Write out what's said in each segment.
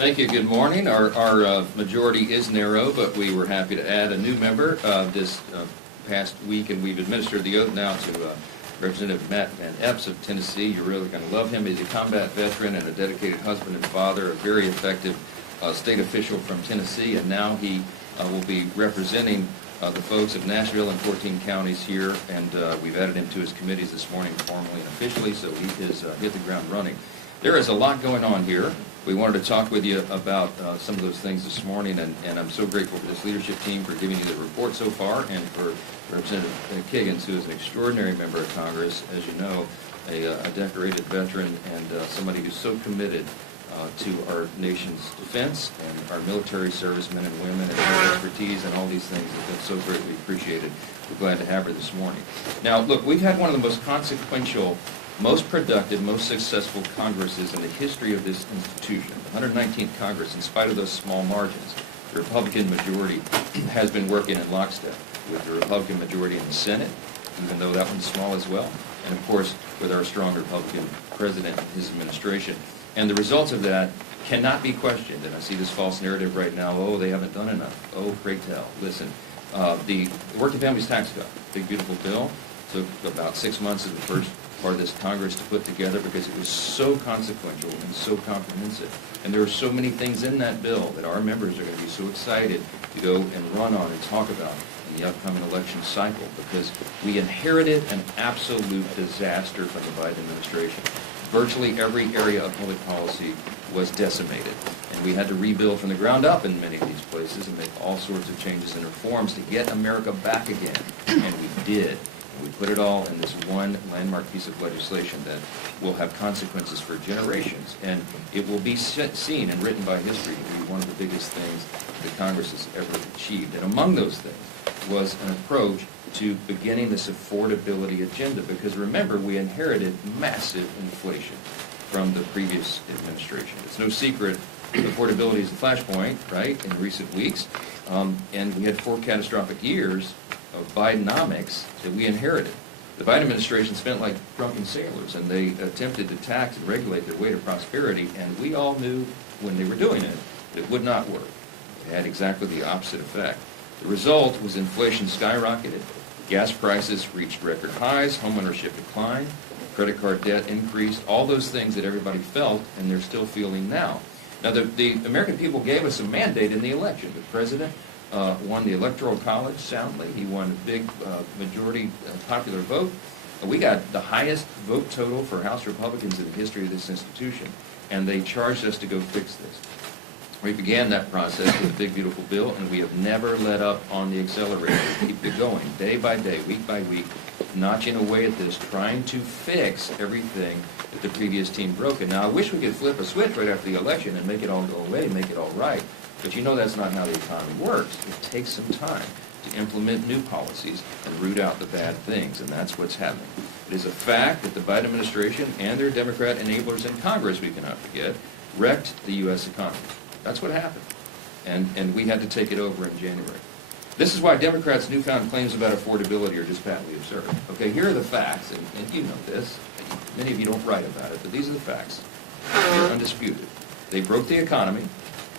Thank you. Good morning. Our majority is narrow, but we were happy to add a new member this past week, and we've administered the oath now to Representative Matt Van Epps of Tennessee. You're really going to love him. He's a combat veteran and a dedicated husband and father, a very effective state official from Tennessee, and now he will be representing the folks of Nashville and 14 counties here, and we've added him to his committees this morning formally and officially, so he has hit the ground running. There is a lot going on here. We wanted to talk with you about some of those things this morning, and I'm so grateful for this leadership team for giving you the report so far, and for Representative Kiggins, who is an extraordinary member of Congress, as you know, a decorated veteran and somebody who's so committed to our nation's defense and our military servicemen and women, and her expertise and all these things have been so greatly appreciated. We're glad to have her this morning. Now, look, we've had one of the most consequential, most productive, most successful Congresses in the history of this institution, the 119th Congress. In spite of those small margins, the Republican majority has been working in lockstep with the Republican majority in the Senate, even though that one's small as well, and of course with our strong Republican president and his administration. And the results of that cannot be questioned. And I see this false narrative right now, oh, they haven't done enough. Oh, pray tell. Listen, the Working Families Tax Cut, big beautiful bill, took about 6 months of the first part of this Congress to put together because it was so consequential and so comprehensive. And there are so many things in that bill that our members are going to be so excited to go and run on and talk about in the upcoming election cycle, because we inherited an absolute disaster from the Biden administration. Virtually every area of public policy was decimated, and we had to rebuild from the ground up in many of these places and make all sorts of changes and reforms to get America back again, and we did. We put it all in this one landmark piece of legislation that will have consequences for generations, and it will be seen and written by history to be one of the biggest things that Congress has ever achieved. And among those things was an approach to beginning this affordability agenda, because remember, we inherited massive inflation from the previous administration. It's no secret affordability is a flashpoint, right, in recent weeks, and we had 4 catastrophic years of Bidenomics that we inherited. The Biden administration spent like drunken sailors, and they attempted to tax and regulate their way to prosperity, and we all knew when they were doing it that it would not work. It had exactly the opposite effect. The result was inflation skyrocketed, gas prices reached record highs, homeownership declined, credit card debt increased, all those things that everybody felt and they're still feeling now. Now, the American people gave us a mandate in the election. The president won the Electoral College soundly. He won a big majority popular vote. We got the highest vote total for House Republicans in the history of this institution, and they charged us to go fix this. We began that process with a big, beautiful bill, and we have never let up on the accelerator. We keep it going, day by day, week by week, notching away at this, trying to fix everything that the previous team broke. And now I wish we could flip a switch right after the election and make it all go away, make it all right. But you know that's not how the economy works. It takes some time to implement new policies and root out the bad things, and that's what's happening. It is a fact that the Biden administration and their Democrat enablers in Congress, we cannot forget, wrecked the U.S. economy. That's what happened, and we had to take it over in January. This is why Democrats' newfound claims about affordability are just patently absurd. Okay, here are the facts, and you know this. Many of you don't write about it, but these are the facts. They're undisputed. They broke the economy,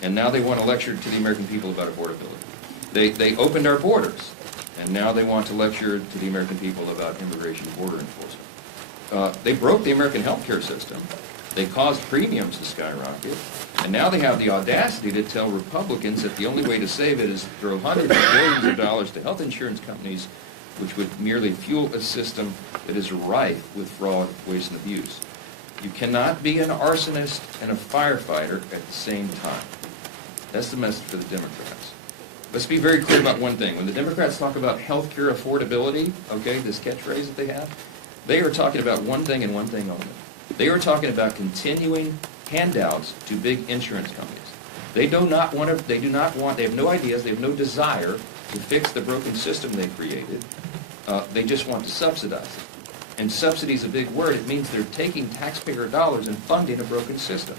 and now they want to lecture to the American people about affordability. They opened our borders, and now they want to lecture to the American people about immigration and border enforcement. They broke the American health care system. They caused premiums to skyrocket, and now they have the audacity to tell Republicans that the only way to save it is to throw hundreds of billions of dollars to health insurance companies, which would merely fuel a system that is rife with fraud, waste, and abuse. You cannot be an arsonist and a firefighter at the same time. That's the message for the Democrats. Let's be very clear about one thing. When the Democrats talk about health care affordability, okay, this catchphrase that they have, they are talking about one thing and one thing only. They are talking about continuing handouts to big insurance companies. They do not want, they have no ideas, they have no desire to fix the broken system they created. They just want to subsidize it. And subsidy is a big word. It means they're taking taxpayer dollars and funding a broken system.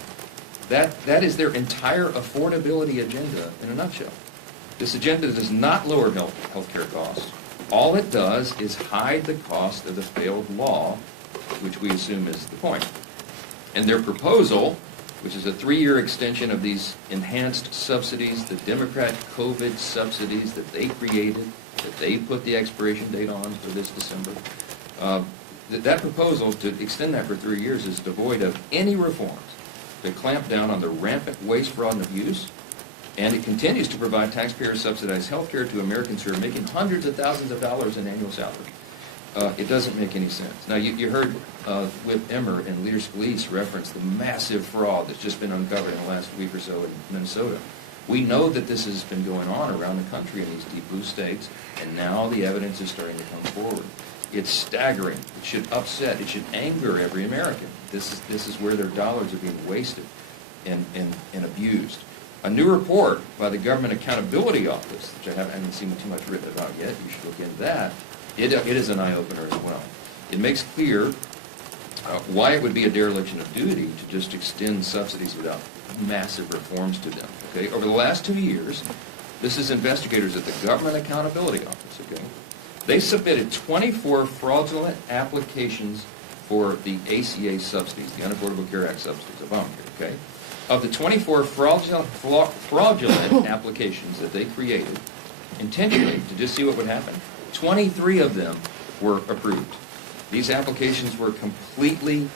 That is their entire affordability agenda in a nutshell. This agenda does not lower health care costs. All it does is hide the cost of the failed law, which we assume is the point. And their proposal which is a 3-year extension of these enhanced subsidies, the Democrat COVID subsidies that they created, that they put the expiration date on for this December. That proposal to extend that for 3 years is devoid of any reforms to clamp down on the rampant waste, fraud, and abuse, and it continues to provide taxpayer-subsidized health care to Americans who are making hundreds of thousands of dollars in annual salary. It doesn't make any sense. Now, you heard Whip Emmer and Leader Scalise reference the massive fraud that's just been uncovered in the last week or so in Minnesota. We know that this has been going on around the country in these deep blue states, and now the evidence is starting to come forward. It's staggering. It should upset. It should anger every American. This is where their dollars are being wasted and abused. A new report by the Government Accountability Office, which I haven't seen too much written about yet, you should look into that. It is an eye-opener as well. It makes clear why it would be a dereliction of duty to just extend subsidies without massive reforms to them. Okay, over the last 2 years, this is investigators at the Government Accountability Office. Okay, they submitted 24 fraudulent applications for the ACA subsidies, the Unaffordable Care Act subsidies, Obamacare. Okay, of the 24 fraudulent applications that they created intentionally to just see what would happen, 23 of them were approved. These applications were completely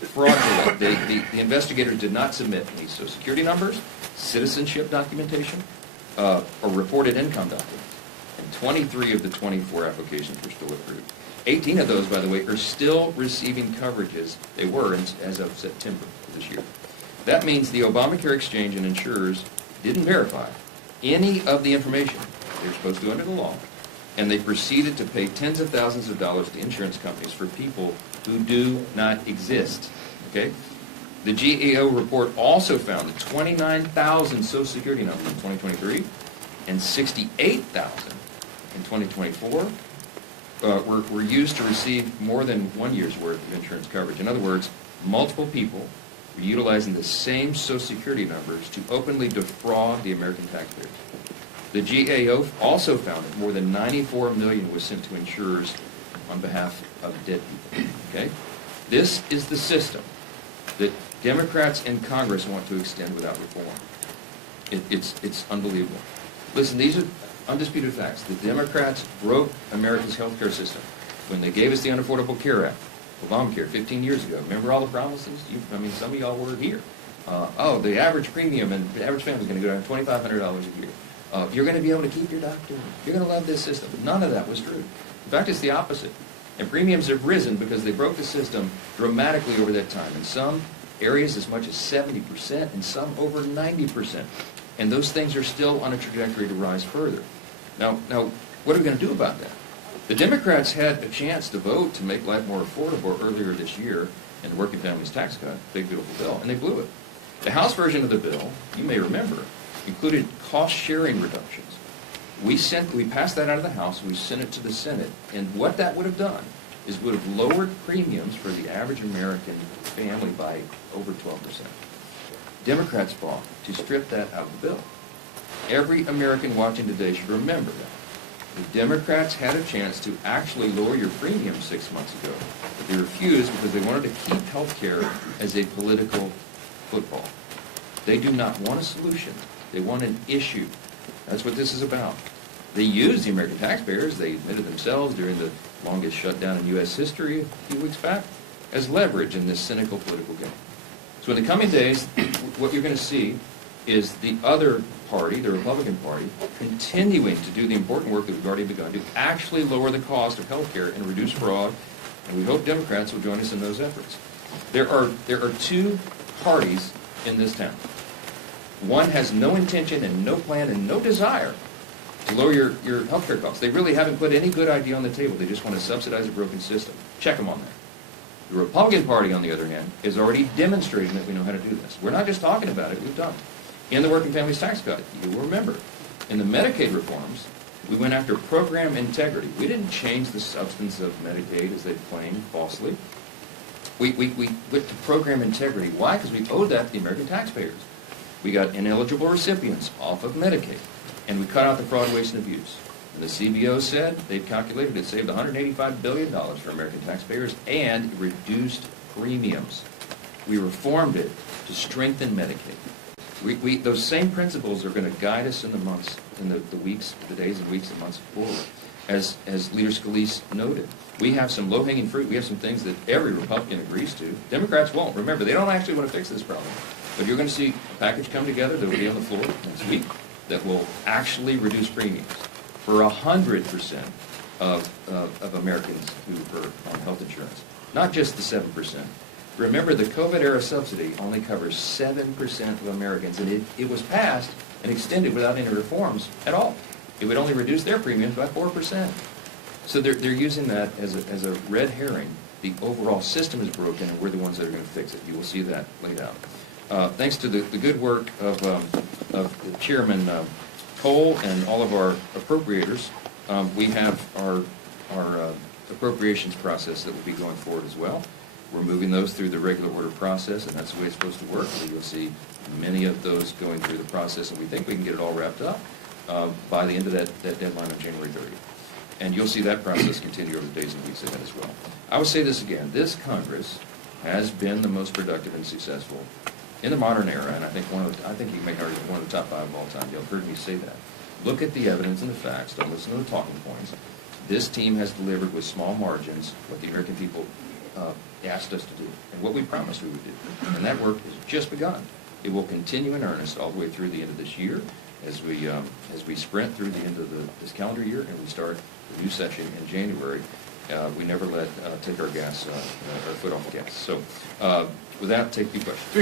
fraudulent. The investigators did not submit any Social Security numbers, citizenship documentation, or reported income documents. And 23 of the 24 applications were still approved. 18 of those, by the way, are still receiving coverages they were as of September of this year. That means the Obamacare exchange and insurers didn't verify any of the information they're supposed to under the law, and they proceeded to pay tens of thousands of dollars to insurance companies for people who do not exist. Okay? The GAO report also found that 29,000 Social Security numbers in 2023 and 68,000 in 2024 were used to receive more than 1 year's worth of insurance coverage. In other words, multiple people were utilizing the same Social Security numbers to openly defraud the American taxpayers. The GAO also found that more than $94 million was sent to insurers on behalf of dead people. Okay? This is the system that Democrats in Congress want to extend without reform. It's unbelievable. Listen, these are undisputed facts. The Democrats broke America's health care system when they gave us the Unaffordable Care Act, Obamacare, 15 years ago. Remember all the promises? Some of y'all were here. The average premium and the average family is going to go down $2,500 a year. You're going to be able to keep your doctor. You're going to love this system. None of that was true. In fact, it's the opposite. And premiums have risen because they broke the system dramatically over that time. In some areas, as much as 70%, and some over 90%. And those things are still on a trajectory to rise further. Now, what are we going to do about that? The Democrats had a chance to vote to make life more affordable earlier this year in the Working Families Tax Cut, big beautiful bill, and they blew it. The House version of the bill, you may remember, included cost-sharing reductions. We passed that out of the House, we sent it to the Senate, and what that would have done is would have lowered premiums for the average American family by over 12%. Democrats fought to strip that out of the bill. Every American watching today should remember that. The Democrats had a chance to actually lower your premium 6 months ago, but they refused because they wanted to keep health care as a political football. They do not want a solution. They want an issue. That's what this is about. They use the American taxpayers, they admitted themselves during the longest shutdown in U.S. history a few weeks back, as leverage in this cynical political game. So in the coming days, what you're going to see is the other party, the Republican Party, continuing to do the important work that we've already begun to actually lower the cost of health care and reduce fraud, and we hope Democrats will join us in those efforts. There are two parties in this town. One has no intention and no plan and no desire to lower your health care costs. They really haven't put any good idea on the table. They just want to subsidize a broken system. Check them on that. The Republican Party, on the other hand, is already demonstrating that we know how to do this. We're not just talking about it, we've done it. In the Working Families Tax Cut, you will remember, in the Medicaid reforms, we went after program integrity. We didn't change the substance of Medicaid, as they claimed falsely. We went to program integrity. Why? Because we owed that to the American taxpayers. We got ineligible recipients off of Medicaid, and we cut out the fraud, waste, and abuse. And the CBO said they've calculated it saved $185 billion for American taxpayers and reduced premiums. We reformed it to strengthen Medicaid. Those same principles are going to guide us in the months, in the weeks, the days and weeks and months forward. As Leader Scalise noted, we have some low-hanging fruit. We have some things that every Republican agrees to. Democrats won't. Remember, they don't actually want to fix this problem. But you're going to see a package come together that will be on the floor next week that will actually reduce premiums for 100% of Americans who are on health insurance, not just the 7%. Remember, the COVID-era subsidy only covers 7% of Americans, and it was passed and extended without any reforms at all. It would only reduce their premiums by 4%. So they're using that as a red herring. The overall system is broken, and we're the ones that are going to fix it. You will see that laid out. Thanks to the good work of Chairman Cole and all of our appropriators, we have our appropriations process that will be going forward as well. We're moving those through the regular order process, and that's the way it's supposed to work. So you'll see many of those going through the process, and we think we can get it all wrapped up by the end of that deadline on January 30th. And you'll see that process continue over the days and weeks ahead as well. I would say this again. This Congress has been the most productive and successful in the modern era, and I think you can make an argument one of the top 5 of all time. You've heard me say that. Look at the evidence and the facts. Don't listen to the talking points. This team has delivered with small margins what the American people asked us to do and what we promised we would do. And that work has just begun. It will continue in earnest all the way through the end of this year as we sprint through the end of this calendar year and we start the new session in January. We never take our foot off the gas. So with that, take a few questions.